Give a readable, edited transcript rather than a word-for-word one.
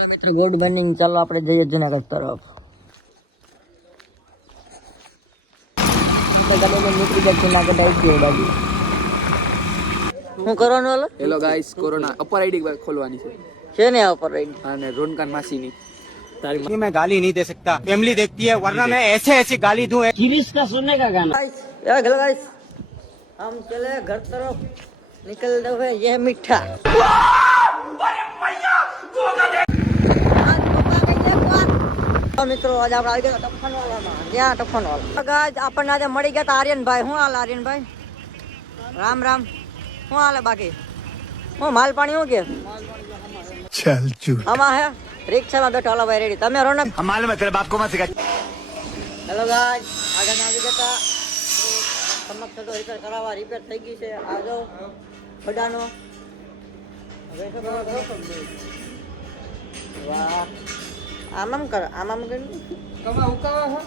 મિત્રો good morning, ચાલો આપણે જઈએ જુનાગઢ તરફ. નીકળી જાય જુનાગઢ આવી ગયો બાજુ. શું કરવાનું હાલો? હેલો ગાઈસ, કોરોના અપર આઈડી ખોલવાની છે ને અપર આઈડી અને રોનકાન માસીની. तारी मैं गाली नहीं दे सकता, फैमिली देखती है वरना मैं ऐसे ऐसी गाली दूं. सीरीज का सुनने का गाना. हेलो गाइस, हम चले घर तरफ, निकल रहे हैं. ये मीठा મિત્રો આજે આપણે આવી ગયા ટફન વાળામાં. ત્યાં ટફન વાળા ગાઈસ આપણને આજે મળી ગયા આર્યનભાઈ. શું હાલ આર્યનભાઈ? રામ રામ. શું હાલે બાકી? હું માલ પાણી શું કે चल चू આમાં હે રિક્ષામાં બેઠો. હાલો ભાઈ રેડી. તમે રોનક? मालूम है तेरे बाप को मत सिखा. હેલો ગાઈસ, આગળ આવી ગયા સમક્ષ તો રિપેર કરાવવા. રિપેર થઈ ગઈ છે. આ જો બડાનો હવે તો વાહ. આમ કર, આમ કર. તમે ઉકાવા છો?